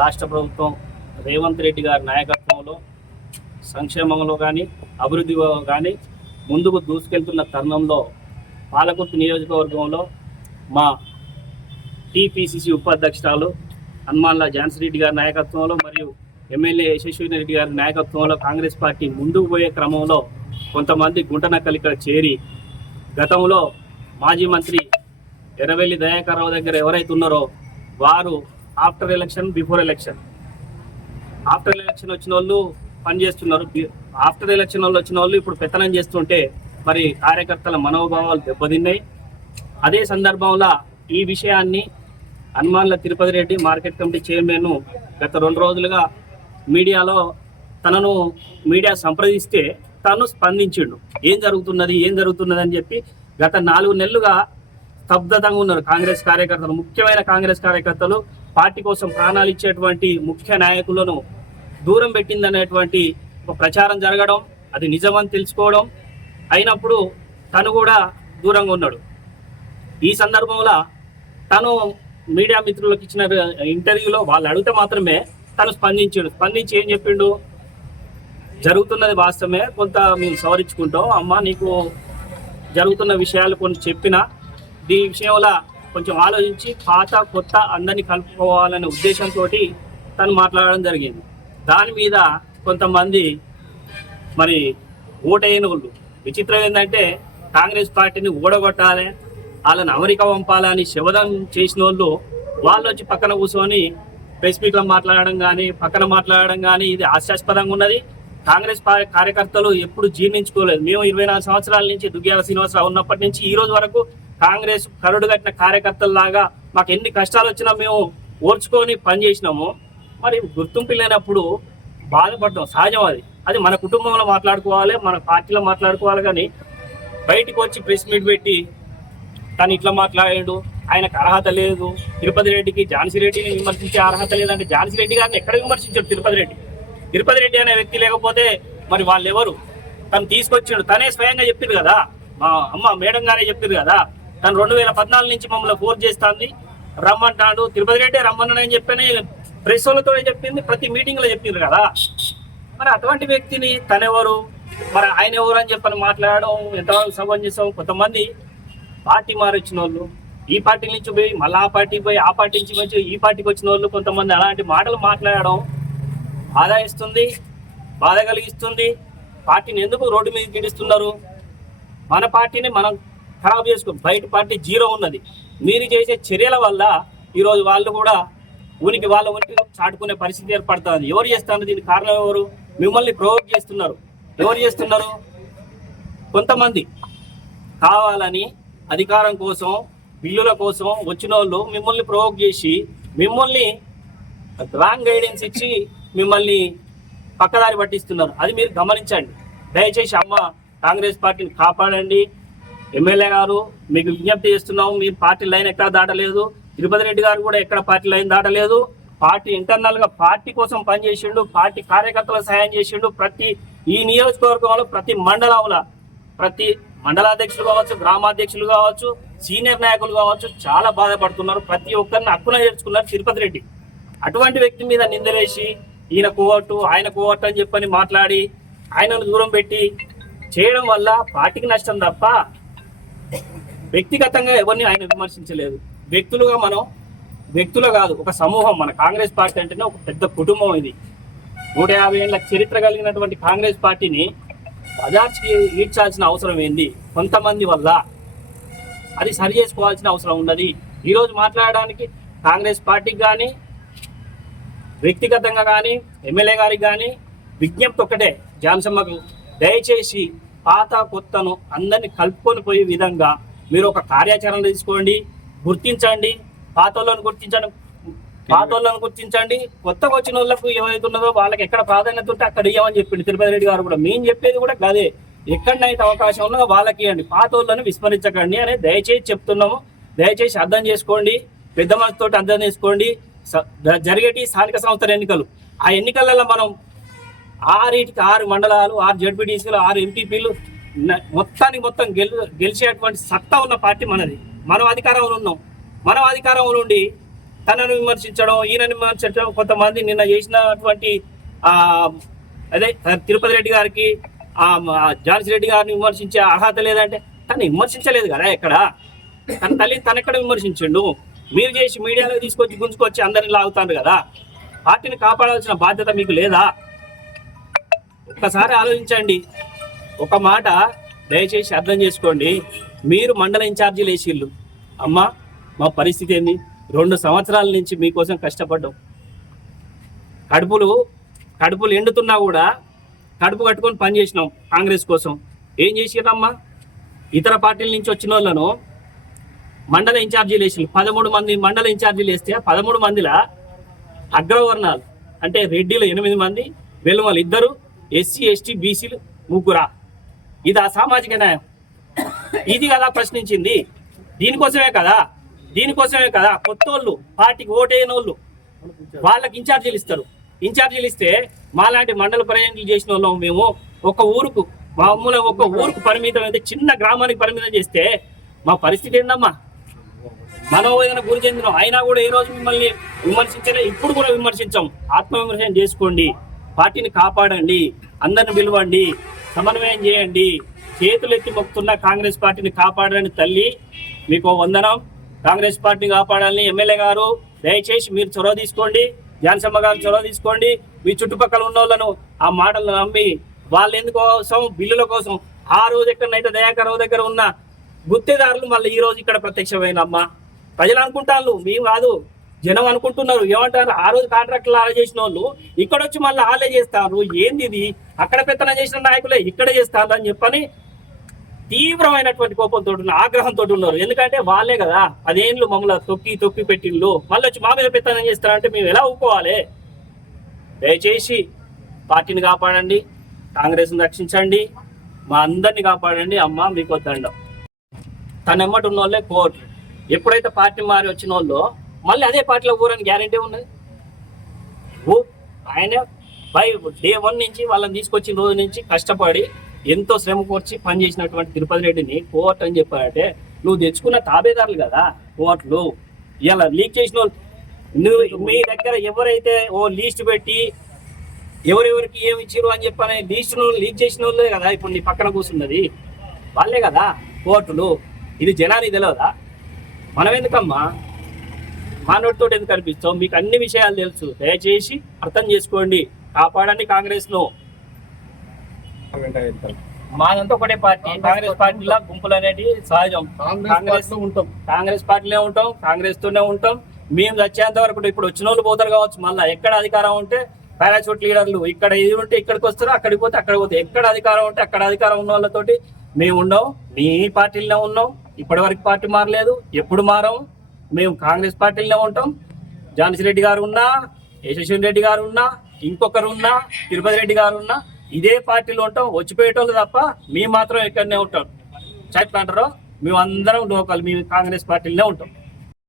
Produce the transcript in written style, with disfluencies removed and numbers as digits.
రాష్ట్ర ప్రభుత్వం రేవంత్ రెడ్డి గారి నాయకత్వంలో సంక్షేమంలో కానీ అభివృద్ధిలో కానీ ముందుకు దూసుకెళ్తున్న తరుణంలో పాలకుర్తి నియోజకవర్గంలో మా టీపీసీసీ ఉపాధ్యక్షురాలు హనుమాన్ల ఝాన్సీ రెడ్డి గారి నాయకత్వంలో మరియు ఎమ్మెల్యే యశస్విని రెడ్డి గారి నాయకత్వంలో కాంగ్రెస్ పార్టీ ముందుకు పోయే క్రమంలో కొంతమంది గుంటనక్కలు ఇక్కడ చేరి గతంలో మాజీ మంత్రి ఎర్రవెల్లి దయాకర్ రావు దగ్గర ఎవరైతే ఉన్నారో వారు ఆఫ్టర్ ఎలక్షన్ బిఫోర్ ఎలక్షన్ వచ్చిన వాళ్ళు పనిచేస్తున్నారు. ఆఫ్టర్ ఎలక్షన్ వాళ్ళు వచ్చిన వాళ్ళు ఇప్పుడు పెత్తనం చేస్తుంటే మరి కార్యకర్తల మనోభావాలు దెబ్బతిన్నాయి. అదే సందర్భంలో ఈ విషయాన్ని హనుమాన్ల Tirupati Reddy market committee chairman గత 2 రోజులుగా మీడియాలో తనను మీడియా సంప్రదిస్తే తను స్పందించిండు. ఏం జరుగుతున్నది అని చెప్పి గత 4 నెలలుగా స్తబ్దతంగా ఉన్నారు కాంగ్రెస్ కార్యకర్తలు. ముఖ్యమైన కాంగ్రెస్ కార్యకర్తలు పార్టీ కోసం ప్రాణాలు ఇచ్చేటువంటి ముఖ్య నాయకులను దూరం పెట్టిందనేటువంటి ఒక ప్రచారం జరగడం, అది నిజమని తెలుసుకోవడం అయినప్పుడు తను కూడా దూరంగా ఉన్నాడు. ఈ సందర్భంలో తను మీడియా మిత్రులకు ఇచ్చిన ఇంటర్వ్యూలో వాళ్ళు అడిగితే మాత్రమే తను స్పందించి ఏం చెప్పిండు, జరుగుతున్నది వాస్తవమే, కొంత మేము సవరించుకుంటాం అమ్మ, నీకు జరుగుతున్న విషయాలు కొన్ని చెప్పినా ఈ విషయంలో కొంచెం ఆలోచించి పాత కొత్త అందరినీ కలుపుకోవాలనే ఉద్దేశంతో తను మాట్లాడడం జరిగింది. దాని మీద కొంతమంది మరి ఓటైన వాళ్ళు విచిత్రం ఏంటంటే కాంగ్రెస్ పార్టీని ఓడగొట్టాలి, వాళ్ళని అమెరికా పంపాలని శబదం చేసిన వాళ్ళు వచ్చి పక్కన కూర్చొని ప్రెస్ మీట్లో మాట్లాడడం కానీ ఇది హాస్యాస్పదంగా ఉన్నది. కాంగ్రెస్ కార్యకర్తలు ఎప్పుడు జీర్ణించుకోలేదు. మేము 24 సంవత్సరాల నుంచి దుగ్గ్యాల శ్రీనివాసరావు ఉన్నప్పటి నుంచి ఈ రోజు వరకు కాంగ్రెస్ కరుడు కట్టిన కార్యకర్తల్లాగా మాకు ఎన్ని కష్టాలు వచ్చినా మేము ఓర్చుకొని పనిచేసినాము. మరి గుర్తింపు లేనప్పుడు బాధపడడం సహజం. అది మన కుటుంబంలో మాట్లాడుకోవాలి, మన పార్టీలో మాట్లాడుకోవాలి. కానీ బయటికి వచ్చి ప్రెస్ మీట్ పెట్టి తను ఇట్లా మాట్లాడాడు, ఆయనకు అర్హత లేదు, తిరుపతి రెడ్డికి ఝాన్సీ రెడ్డిని విమర్శించే అర్హత లేదంటే ఝాన్సీ రెడ్డి గారిని ఎక్కడ విమర్శించాడు తిరుపతి రెడ్డి అనే వ్యక్తి లేకపోతే మరి వాళ్ళు ఎవరు? తను తీసుకొచ్చాడు, తనే స్వయంగా చెప్పింది కదా, మా అమ్మ మేడం గారే చెప్పింది కదా, తను 2014 నుంచి మమ్మల్ని ఫోర్స్ చేస్తుంది, రమ్మంటాడు, తిరుపతి రెడ్డి రమ్మన్నాడని చెప్పని ప్రెస్ వాళ్ళతో చెప్పింది, ప్రతి మీటింగ్లో చెప్పింది కదా. మరి అటువంటి వ్యక్తిని తనెవరు, మరి ఆయన ఎవరు అని చెప్పని మాట్లాడడం ఎంతవరకు సమంజసం? కొంతమంది పార్టీ మారొచ్చిన వాళ్ళు ఈ పార్టీ నుంచి పోయి మళ్ళీ ఆ పార్టీకి పోయి ఆ పార్టీ నుంచి వచ్చి ఈ పార్టీకి వచ్చిన వాళ్ళు కొంతమంది అలాంటి మాటలు మాట్లాడడం బాధ ఇస్తుంది, బాధ కలిగిస్తుంది. పార్టీని ఎందుకు రోడ్డు మీద గిడిస్తున్నారు? మన పార్టీని మనం ఖరాబ్ చేసుకో, బయట పార్టీ జీరో ఉన్నది. మీరు చేసే చర్యల వల్ల ఈరోజు వాళ్ళు కూడా ఉనికి చాటుకునే పరిస్థితి ఏర్పడుతుంది. ఎవరు చేస్తున్నారు? దీనికి కారణం ఎవరు? మిమ్మల్ని ప్రొవోక్ చేస్తున్నారు. ఎవరు చేస్తున్నారు? కొంతమంది కావాలని అధికారం కోసం బిల్లుల కోసం వచ్చిన వాళ్ళు మిమ్మల్ని ప్రొవోక్ చేసి మిమ్మల్ని రాంగ్ గైడెన్స్ ఇచ్చి మిమ్మల్ని పక్కదారి పట్టిస్తున్నారు. అది మీరు గమనించండి. దయచేసి అమ్మ కాంగ్రెస్ పార్టీని కాపాడండి. ఎమ్మెల్యే గారు మీకు విజ్ఞప్తి చేస్తున్నాము, మీ పార్టీ లైన్ ఎక్కడ దాటలేదు, తిరుపతి రెడ్డి గారు కూడా ఎక్కడ పార్టీ లైన్ దాటలేదు. పార్టీ ఇంటర్నల్గా పార్టీ కోసం పనిచేసిండు, పార్టీ కార్యకర్తలకు సహాయం చేసిండు. ఈ నియోజకవర్గంలో ప్రతి మండలంలో ప్రతి మండలాధ్యక్షులు కావచ్చు, గ్రామాధ్యక్షులు కావచ్చు, సీనియర్ నాయకులు కావచ్చు చాలా బాధపడుతున్నారు. ప్రతి ఒక్కరిని హక్కున చేర్చుకున్నారు తిరుపతి రెడ్డి. అటువంటి వ్యక్తి మీద నిందలేసి ఈయన కోవట్టు ఆయన కోవట్టు అని చెప్పని మాట్లాడి ఆయనను దూరం పెట్టి చేయడం వల్ల పార్టీకి నష్టం తప్ప వ్యక్తిగతంగా ఎవరిని ఆయన విమర్శించలేదు. వ్యక్తులు కాదు, ఒక సమూహం. మన కాంగ్రెస్ పార్టీ అంటేనే ఒక పెద్ద కుటుంబం. ఇది 150 ఏళ్ల చరిత్ర కలిగినటువంటి కాంగ్రెస్ పార్టీని బజార్కి ఈడ్చాల్సిన అవసరం ఏంది? కొంతమంది వల్ల అది సరి చేసుకోవాల్సిన అవసరం ఉన్నది. ఈరోజు మాట్లాడడానికి కాంగ్రెస్ పార్టీకి కానీ వ్యక్తిగతంగా కానీ ఎమ్మెల్యే గారికి కానీ విజ్ఞప్తి ఒక్కటే, జాన్సమ్మకు దయచేసి పాత కొత్తను అందరినీ కలుపుకొని పోయే విధంగా మీరు ఒక కార్యాచరణ తీసుకోండి. గుర్తించండి, పాత వాళ్ళను గుర్తించండి. కొత్తగా వచ్చిన వాళ్ళకు ఏమైతే ఉన్నదో వాళ్ళకి ఎక్కడ ప్రాధాన్యత ఉంటే అక్కడ ఇవ్వమని చెప్పింది తిరుపతి రెడ్డి గారు కూడా. మేము చెప్పేది కూడా గదే, ఎక్కడైతే అవకాశం ఉన్నదో వాళ్ళకి ఇవ్వండి, పాత వాళ్ళని విస్మరించకండి అని దయచేసి చెప్తున్నాము. దయచేసి అర్థం చేసుకోండి, పెద్ద మనసుతో అర్థం చేసుకోండి. జరిగేటి స్థానిక సంస్థల ఎన్నికలు, ఆ ఎన్నికలలో మనం 6 మండలాలు, 6 జడ్పీటీసీలు, 6 ఎంపీపీలు మొత్తం గెలిచేటువంటి సత్తా ఉన్న పార్టీ మనది. మనం అధికారంలో ఉన్నాం. మనం అధికారంలో ఉండి తనను విమర్శించడం, ఈయనని విమర్శించడం, కొంతమంది నిన్న చేసినటువంటి అదే తిరుపతి రెడ్డి గారికి ఝాన్సీ రెడ్డి గారిని విమర్శించే అర్హత లేదంటే తను విమర్శించలేదు కదా ఎక్కడ. తన తల్లి తనెక్కడ విమర్శించిండు? మీరు చేసి మీడియాలో తీసుకొచ్చి గుంజుకొచ్చి అందరిని లాగుతారు కదా. పార్టీని కాపాడాల్సిన బాధ్యత మీకు లేదా? ఒక్కసారి ఆలోచించండి. ఒక మాట దయచేసి అర్థం చేసుకోండి. మీరు మండల ఇన్ఛార్జీలు వేసిళ్ళు. అమ్మ మా పరిస్థితి ఏంది? 2 సంవత్సరాల నుంచి మీకోసం కష్టపడ్డాం. కడుపులు ఎండుతున్నా కూడా కడుపు కట్టుకొని పని చేసినాం కాంగ్రెస్ కోసం. ఏం చేసిరమ్మా? ఇతర పార్టీల నుంచి వచ్చిన వాళ్ళను మండల ఇన్ఛార్జీలు వేసి 13 మంది మండల ఇన్ఛార్జీలు వేస్తే 13 మందిలా అగ్రవర్ణాలు అంటే రెడ్డిలు 8 మంది, వెలుమలు 2, ఎస్సీ ఎస్టీ బీసీలు 3. ఇది ఆ సామాజిక న్యాయం? ఇది కదా ప్రశ్నించింది. దీనికోసమే కదా కొత్తోళ్ళు పార్టీకి ఓటైన వాళ్ళు వాళ్ళకి ఇన్ఛార్జీలు ఇస్తారు. ఇన్ఛార్జీలు ఇస్తే మాలాంటి మండల పర్యటనలు చేసిన వాళ్ళం మేము ఒక ఊరుకు పరిమితం అయితే, చిన్న గ్రామానికి పరిమితం చేస్తే మా పరిస్థితి ఏందమ్మా? మనోవేదన గురి చెందినాం. అయినా కూడా ఏ రోజు మిమ్మల్ని విమర్శించలే, ఇప్పుడు కూడా విమర్శించాం. ఆత్మవిమర్శనం చేసుకోండి, పార్టీని కాపాడండి, అందరిని పిలవండి, సమన్వయం చేయండి. చేతులు ఎత్తి మొక్కుతున్న కాంగ్రెస్ పార్టీని కాపాడండి తల్లి. మీకు వందనం. కాంగ్రెస్ పార్టీని కాపాడాలని ఎమ్మెల్యే గారు దయచేసి మీరు చొరవ తీసుకోండి. ఝాన్సమ్మ గారు చొరవ తీసుకోండి. మీ చుట్టుపక్కల ఉన్న వాళ్ళను ఆ మాటలు నమ్మి వాళ్ళు ఎందుకోసం బిల్లుల కోసం ఆ రోజు ఎక్కడనైతే దయాకరావు దగ్గర ఉన్న గుత్తేదారులు మళ్ళీ ఈ రోజు ఇక్కడ ప్రత్యక్షమైనమ్మా. ప్రజలు అనుకుంటారు, మేము కాదు, జనం అనుకుంటున్నారు. ఏమంటారు? ఆ రోజు కాంట్రాక్టర్లు అలా చేసిన వాళ్ళు ఇక్కడ వచ్చి మళ్ళీ వాళ్ళే చేస్తారు. ఏంది ఇది? అక్కడ పెత్తనం చేసిన నాయకులే ఇక్కడ చేస్తారు అని చెప్పని తీవ్రమైనటువంటి కోపంతో ఆగ్రహంతో ఉన్నారు. ఎందుకంటే వాళ్ళే కదా 10 ఏళ్ళు మమ్మల్ని తొక్కి పెట్టిళ్ళు, మళ్ళీ వచ్చి మా మీద పెత్తనం చేస్తారంటే మేము ఎలా ఒప్పుకోవాలి? దయచేసి పార్టీని కాపాడండి, కాంగ్రెస్ని రక్షించండి, మా అందరినీ కాపాడండి. అమ్మ మీకు దండం. తన ఎమ్మటి ఉన్న వాళ్ళే కోర్టు. ఎప్పుడైతే పార్టీ మారి వచ్చిన వాళ్ళు మళ్ళీ అదే పార్టీలో ఊరని గ్యారంటీ ఉన్నది. ఆయన బై డే 1 నుంచి వాళ్ళని తీసుకొచ్చిన రోజు నుంచి కష్టపడి ఎంతో శ్రమ కూర్చి పనిచేసినటువంటి తిరుపతి రెడ్డిని కోర్టు అని చెప్పారంటే నువ్వు తెచ్చుకున్న తాబేదారులు కదా కోర్టులు. ఇలా లీక్ చేసిన వాళ్ళు మీ దగ్గర ఎవరైతే లీస్ట్ పెట్టి ఎవరెవరికి ఏమి ఇచ్చిరు అని చెప్పని లీస్టును లీక్ చేసిన వాళ్ళే కదా ఇప్పుడు నీ పక్కన కూర్చున్నది. వాళ్ళే కదా కోర్టులు. ఇది జనానికి తెలియదా? మనం ఎందుకమ్మా మానవుడితో ఎందుకు కనిపిస్తాం? మీకు అన్ని విషయాలు తెలుసు. దయచేసి అర్థం చేసుకోండి, కాపాడండి కాంగ్రెస్ను. మాదంతా ఒకటే పార్టీ. కాంగ్రెస్ పార్టీలో గుంపులు అనేవి సహజం. కాంగ్రెస్ పార్టీలో ఉంటాం, కాంగ్రెస్ తోనే ఉంటాం. మేము వచ్చేంత వరకు ఇప్పుడు వచ్చిన వాళ్ళు పోతారు కావచ్చు. మళ్ళీ ఎక్కడ అధికారం ఉంటే పారాచూట్ లీడర్లు ఇక్కడ ఇది ఉంటే ఇక్కడికి వస్తారు, అక్కడికి పోతే అక్కడ పోతే. ఎక్కడ అధికారం ఉంటే అక్కడ అధికారం ఉన్న వాళ్ళతోటి మేము ఉన్నాం. మీ పార్టీలో ఉన్నాం. ఇప్పటి వరకు పార్టీ మారలేదు, ఎప్పుడు మారాం. మేము కాంగ్రెస్ పార్టీలో ఉంటాం. ఝాన్సీ రెడ్డి గారు ఉన్నా, యశస్విని రెడ్డి గారు ఉన్నా, ఇంకొకరు ఉన్నా, తిరుపతి రెడ్డి గారు ఉన్నా, ఇదే పార్టీలో ఉంటాం. వచ్చిపోయేటోళ్ళు తప్ప మేము మాత్రం ఇక్కడనే ఉంటాం. చెప్పంటారో మేము అందరం లోకల్, మేము కాంగ్రెస్ పార్టీలోనే ఉంటాం.